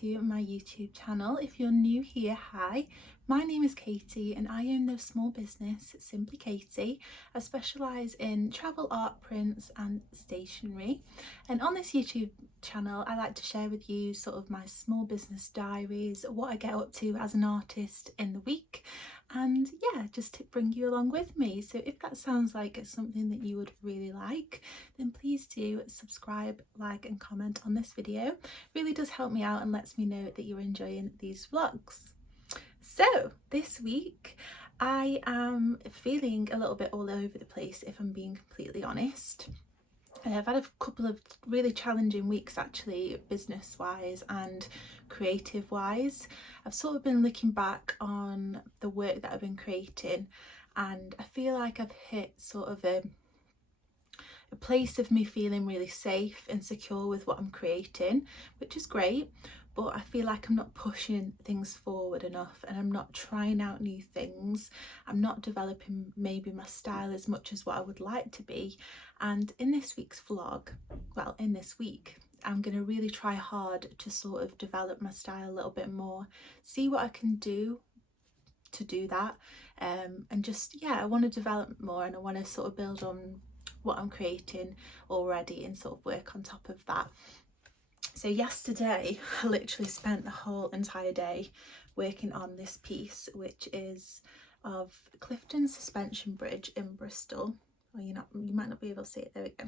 to my YouTube channel. If you're new here, hi, my name is Katy and I own the small business Simply Katy. I specialise in travel art, prints and stationery, and on this YouTube channel I like to share with you sort of my small business diaries, what I get up to as an artist in the week, and yeah, just to bring you along with me. So if that sounds like it's something that you would really like, then please do subscribe, like and comment on this video. It really does help me out and lets me know that you're enjoying these vlogs. So this week I am feeling a little bit all over the place, if I'm being completely honest. I've had a couple of really challenging weeks actually, business wise and creative wise. I've sort of been looking back on the work that I've been creating, and I feel like I've hit sort of a place of me feeling really safe and secure with what I'm creating, which is great, but I feel like I'm not pushing things forward enough and I'm not trying out new things. I'm not developing maybe my style as much as what I would like to be. And in this week's vlog, well, in this week, I'm going to really try hard to sort of develop my style a little bit more, see what I can do to do that, and just, yeah, I want to develop more and I want to sort of build on what I'm creating already and sort of work on top of that. So yesterday I literally spent the whole entire day working on this piece, which is of Clifton Suspension Bridge in Bristol. Well, you might not be able to see it. There we go.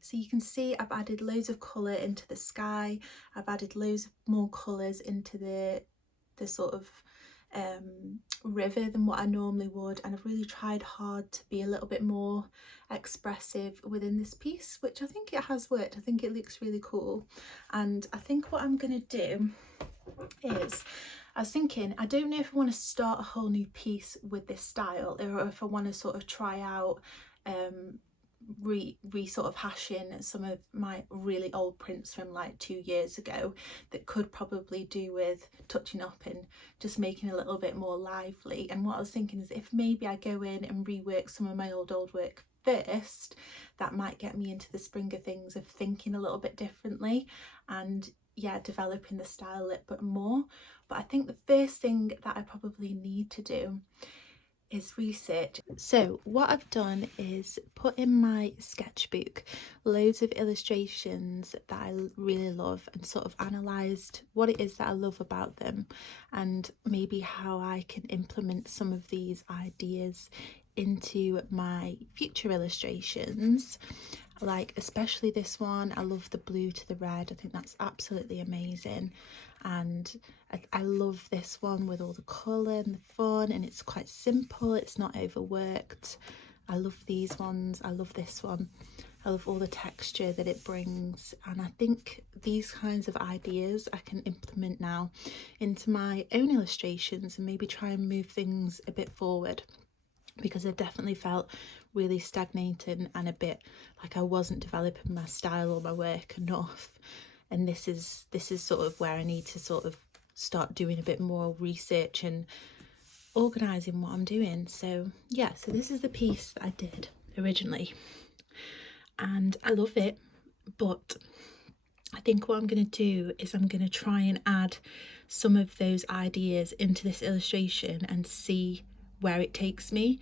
So you can see I've added loads of colour into the sky. I've added loads of more colours into the sort of river than what I normally would, and I've really tried hard to be a little bit more expressive within this piece, which I think it has worked. I think it looks really cool, and I think what I'm going to do is, I was thinking, I don't know if I want to start a whole new piece with this style or if I want to sort of try out sort of hashing some of my really old prints from like 2 years ago that could probably do with touching up and just making a little bit more lively. And what I was thinking is, if maybe I go in and rework some of my old work first, that might get me into the spring of things, of thinking a little bit differently and, yeah, developing the style a little bit more. But I think the first thing that I probably need to do is research. So what I've done is put in my sketchbook loads of illustrations that I really love and sort of analysed what it is that I love about them and maybe how I can implement some of these ideas into my future illustrations. Like especially this one, I love the blue to the red. I think that's absolutely amazing, and I love this one with all the colour and the fun, and it's quite simple, it's not overworked. I love these ones, I love this one, I love all the texture that it brings, and I think these kinds of ideas I can implement now into my own illustrations and maybe try and move things a bit forward, because I definitely felt really stagnating and a bit like I wasn't developing my style or my work enough. And this is sort of where I need to sort of start doing a bit more research and organising what I'm doing. So yeah, so this is the piece that I did originally and I love it, but I think what I'm going to do is I'm going to try and add some of those ideas into this illustration and see where it takes me.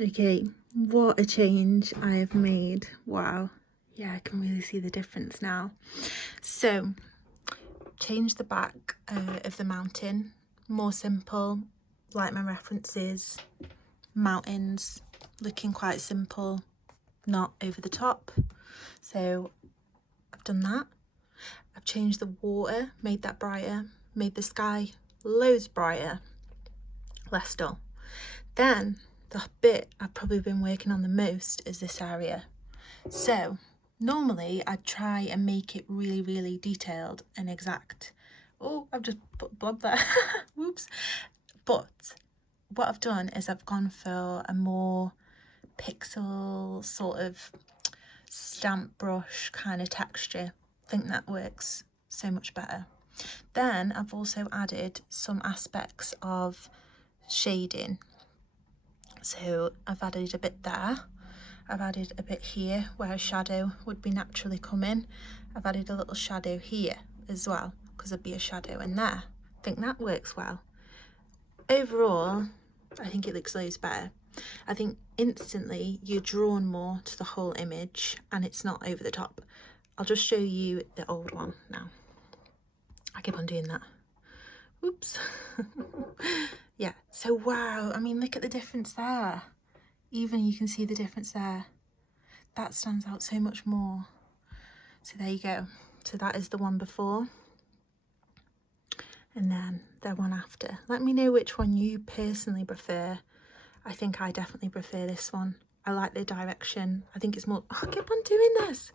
Okay, what a change I have made. Wow. Yeah, I can really see the difference now. So, change the back of the mountain. More simple, like my references. Mountains, looking quite simple, not over the top. So, I've done that. I've changed the water, made that brighter, made the sky loads brighter, less dull. Then, the bit I've probably been working on the most is this area. So normally I'd try and make it really, really detailed and exact. Oh, I've just put blob there. Whoops. But what I've done is I've gone for a more pixel sort of stamp brush kind of texture. I think that works so much better. Then I've also added some aspects of shading. So I've added a bit there. I've added a bit here where a shadow would be naturally coming. I've added a little shadow here as well because there'd be a shadow in there. I think that works well. Overall, I think it looks loads better. I think instantly you're drawn more to the whole image and it's not over the top. I'll just show you the old one now. I keep on doing that. Oops. Yeah, so wow, I mean, look at the difference there. Even you can see the difference there. That stands out so much more. So there you go. So that is the one before. And then the one after. Let me know which one you personally prefer. I think I definitely prefer this one. I like the direction. I think it's more, oh, I keep on doing this.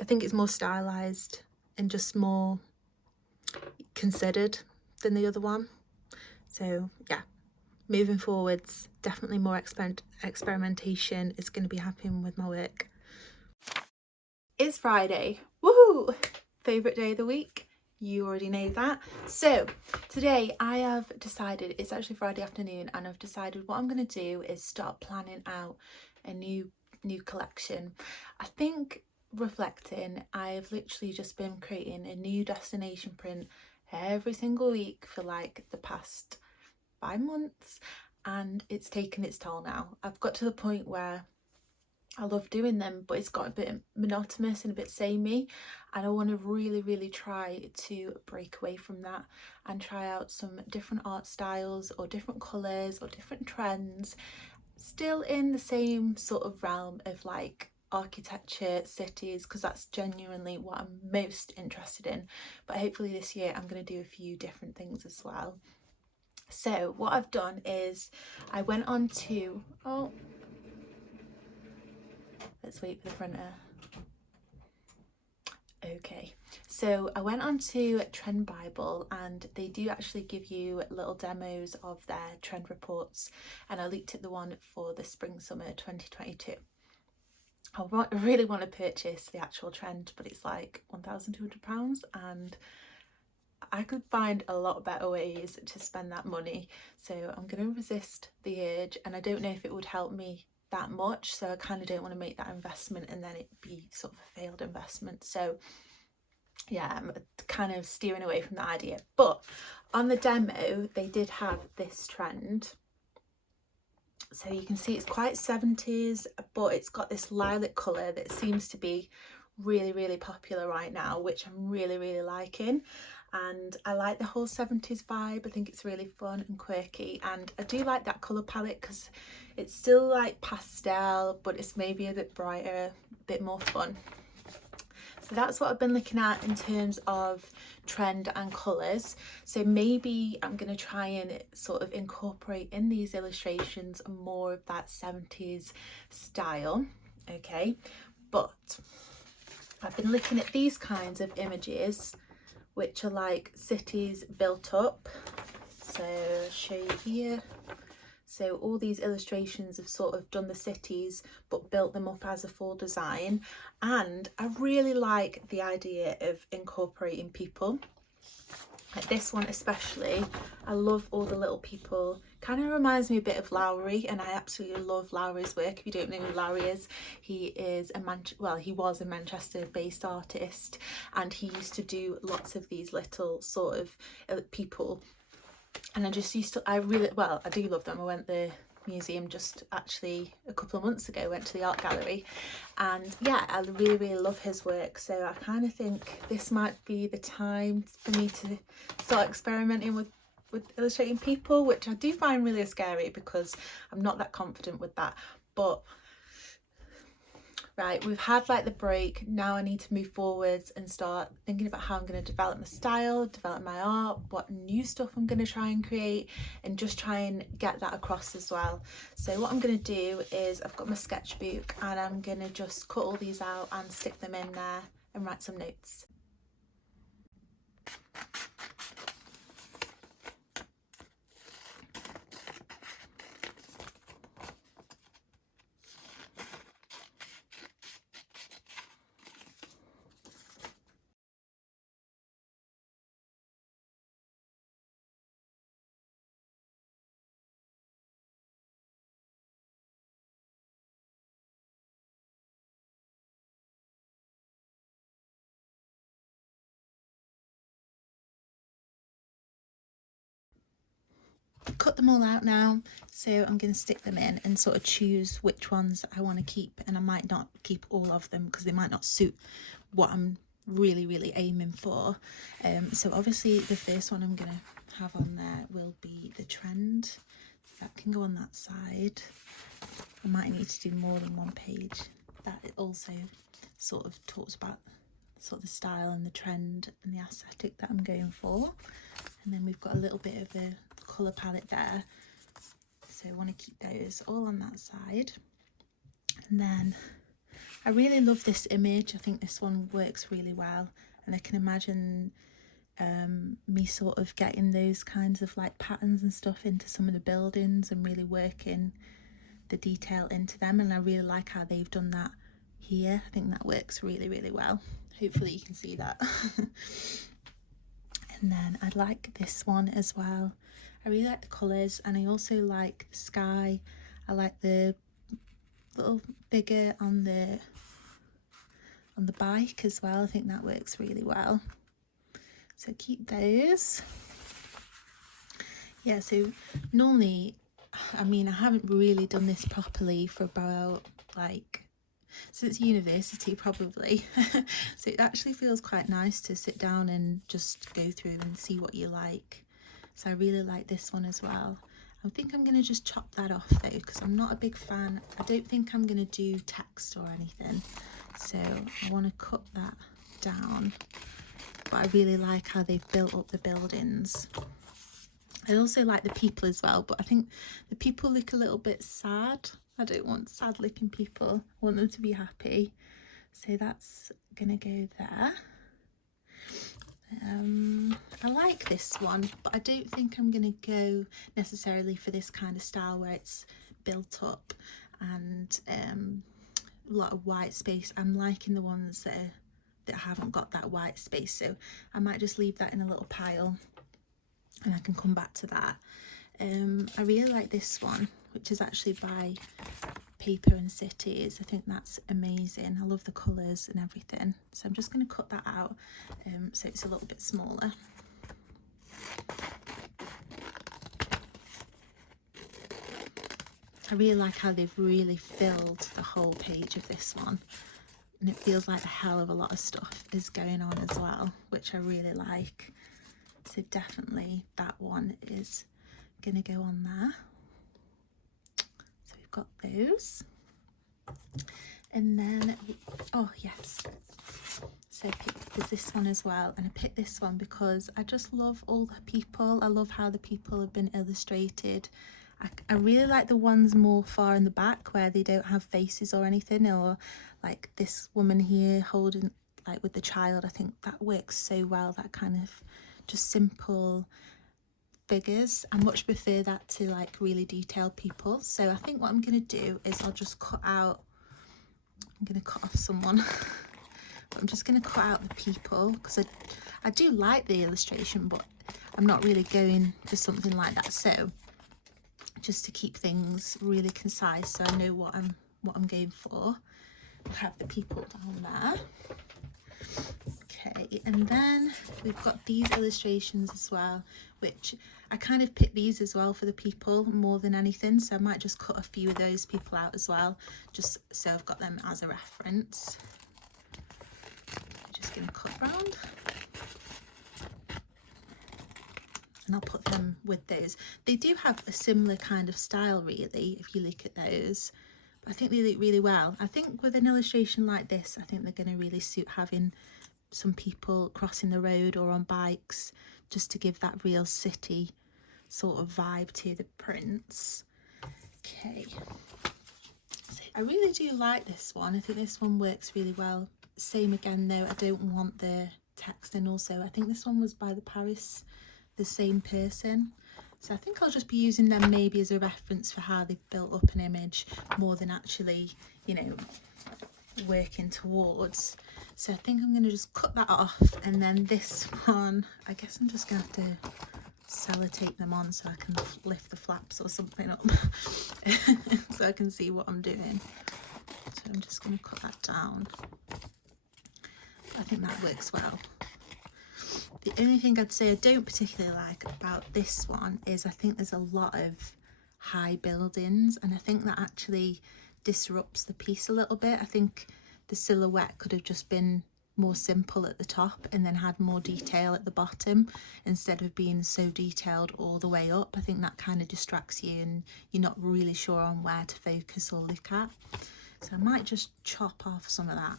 I think it's more stylized and just more considered than the other one. So yeah, moving forwards, definitely more experimentation is going to be happening with my work. It's Friday. Woohoo! Favourite day of the week. You already know that. So today I have decided, it's actually Friday afternoon, and I've decided what I'm going to do is start planning out a new collection. I think reflecting, I've literally just been creating a new destination print every single week for like the past 5 months, and it's taken its toll now. I've got to the point where I love doing them, but it's got a bit monotonous and a bit samey, and I want to really try to break away from that and try out some different art styles or different colours or different trends, still in the same sort of realm of like architecture, cities, because that's genuinely what I'm most interested in. But hopefully this year I'm going to do a few different things as well. So what I've done is I went on to, oh, let's wait for the printer. Okay, so I went on to Trend Bible, and they do actually give you little demos of their trend reports, and I looked at the one for the spring summer 2022. I really want to purchase the actual trend, but it's like £1,200, and I could find a lot better ways to spend that money, so I'm going to resist the urge, and I don't know if it would help me that much, so I kind of don't want to make that investment and then it be sort of a failed investment. So yeah, I'm kind of steering away from that idea. But on the demo they did have this trend, so you can see it's quite 70s, but it's got this lilac colour that seems to be really popular right now, which I'm really liking. And I like the whole 70s vibe. I think it's really fun and quirky, and I do like that colour palette because it's still like pastel, but it's maybe a bit brighter, a bit more fun. So that's what I've been looking at in terms of trend and colours. So maybe I'm going to try and sort of incorporate in these illustrations more of that 70s style. Okay, but I've been looking at these kinds of images, which are like cities built up. So I'll show you here. So all these illustrations have sort of done the cities but built them up as a full design, and I really like the idea of incorporating people. Like this one especially, I love all the little people. Kind of reminds me a bit of Lowry, and I absolutely love Lowry's work. If you don't know who Lowry is, he is he was a Manchester based artist, and he used to do lots of these little sort of people, and I just used to, I do love them. I went there museum just actually a couple of months ago, went to the art gallery, and yeah, I really love his work. So I kind of think this might be the time for me to start experimenting with illustrating people, which I do find really scary because I'm not that confident with that. But right, we've had like the break, now I need to move forwards and start thinking about how I'm going to develop my style, develop my art, what new stuff I'm going to try and create, and just try and get that across as well. So what I'm going to do is, I've got my sketchbook and I'm going to just cut all these out and stick them in there and write some notes. Cut them all out now, so I'm going to stick them in and sort of choose which ones I want to keep, and I might not keep all of them because they might not suit what I'm really aiming for. So obviously the first one I'm going to have on there will be the trend. That can go on that side. I might need to do more than one page. That also sort of talks about sort of the style and the trend and the aesthetic that I'm going for. And then we've got a little bit of a colour palette there, so I want to keep those all on that side. And then I really love this image. I think this one works really well, and I can imagine me sort of getting those kinds of like patterns and stuff into some of the buildings and really working the detail into them, and I really like how they've done that here. I think that works really well. Hopefully you can see that. And then I like this one as well. I really like the colours, and I also like the sky. I like the little figure on the bike as well. I think that works really well. So keep those. Yeah, so normally, I mean, I haven't really done this properly for about like since university probably. So it actually feels quite nice to sit down and just go through and see what you like. So I really like this one as well. I think I'm going to just chop that off though, because I'm not a big fan. I don't think I'm going to do text or anything, so I want to cut that down. But I really like how they've built up the buildings. I also like the people as well, but I think the people look a little bit sad. I don't want sad looking people. I want them to be happy. So that's gonna go there. I like this one, but I don't think I'm gonna go necessarily for this kind of style where it's built up and a lot of white space. I'm liking the ones that haven't got that white space, so I might just leave that in a little pile and I can come back to that. I really like this one, which is actually by Paper and Cities. I think that's amazing. I love the colours and everything. So I'm just going to cut that out so it's a little bit smaller. I really like how they've really filled the whole page of this one, and it feels like a hell of a lot of stuff is going on as well, which I really like. So definitely that one is going to go on there. So we've got those. And then, oh yes, so there's this one as well, and I picked this one because I just love all the people. I love how the people have been illustrated. I really like the ones more far in the back where they don't have faces or anything, or like this woman here holding like with the child. I think that works so well, that kind of just simple figures. I much prefer that to like really detailed people. So I think what I'm going to do is I'll just cut out, I'm going to cut off someone. But I'm just going to cut out the people because I do like the illustration, but I'm not really going for something like that. So just to keep things really concise, so I know what I'm going for. I'll have the people down there. Okay, and then we've got these illustrations as well, which I kind of picked these as well for the people more than anything, so I might just cut a few of those people out as well, just so I've got them as a reference. Just going to cut round, and I'll put them with those. They do have a similar kind of style really, if you look at those. I think they look really well. I think with an illustration like this, I think they're going to really suit having some people crossing the road or on bikes, just to give that real city sort of vibe to the prints. Okay, so I really do like this one. I think this one works really well. Same again though, I don't want the text, and also I think this one was by the same person. So I think I'll just be using them maybe as a reference for how they've built up an image more than actually, you know, working towards. So I think I'm going to just cut that off, and then this one, I guess I'm just going to have to sellotape them on so I can lift the flaps or something up so I can see what I'm doing. So I'm just going to cut that down. I think that works well. The only thing I'd say I don't particularly like about this one is I think there's a lot of high buildings, and I think that actually disrupts the piece a little bit. I think the silhouette could have just been more simple at the top and then had more detail at the bottom instead of being so detailed all the way up. I think that kind of distracts you and you're not really sure on where to focus or look at. So I might just chop off some of that,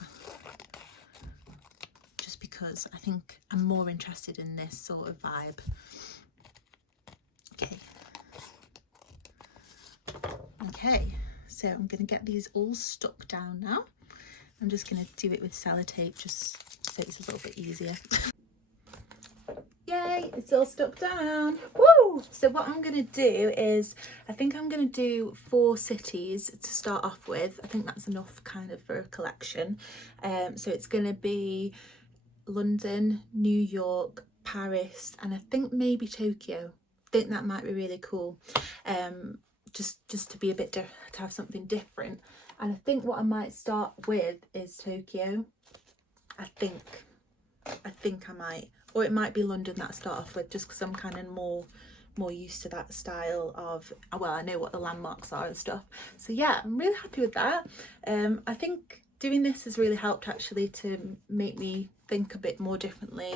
just because I think I'm more interested in this sort of vibe. Okay, so I'm going to get these all stuck down now. I'm just going to do it with sellotape just so it's a little bit easier. Yay, it's all stuck down. Woo! So what I'm going to do is, I think I'm going to do 4 cities to start off with. I think that's enough kind of for a collection. So it's going to be London, New York, Paris, and I think maybe Tokyo. I think that might be really cool. Just to be a bit to have something different. And I think what I might start with is Tokyo. I think I might, or it might be London that I start off with, just because I'm kind of more used to that style of, well, I know what the landmarks are and stuff. So yeah, I'm really happy with that. I think doing this has really helped actually to make me think a bit more differently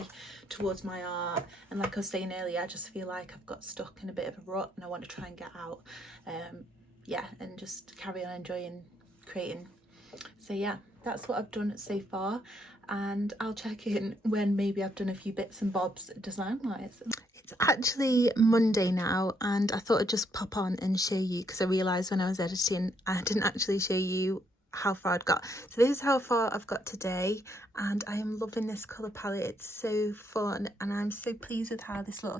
towards my art. And like I was saying earlier, I just feel like I've got stuck in a bit of a rut and I want to try and get out. Yeah, and just carry on enjoying creating. So yeah, that's what I've done so far, and I'll check in when maybe I've done a few bits and bobs design wise. It's actually Monday now, and I thought I'd just pop on and show you, because I realised when I was editing I didn't actually show you how far I'd got. So this is how far I've got today, and I am loving this colour palette. It's so fun, and I'm so pleased with how this little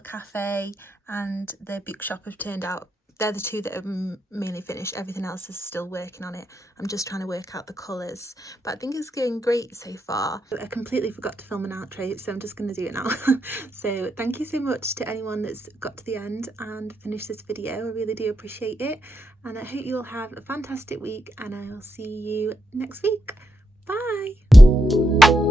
cafe and the bookshop have turned out. They're the two that are mainly finished. Everything else is still working on it. I'm just trying to work out the colours, but I think it's going great so far. I completely forgot to film an outro, so I'm just going to do it now. So thank you so much to anyone that's got to the end and finished this video. I really do appreciate it, and I hope you all have a fantastic week, and I will see you next week. Bye.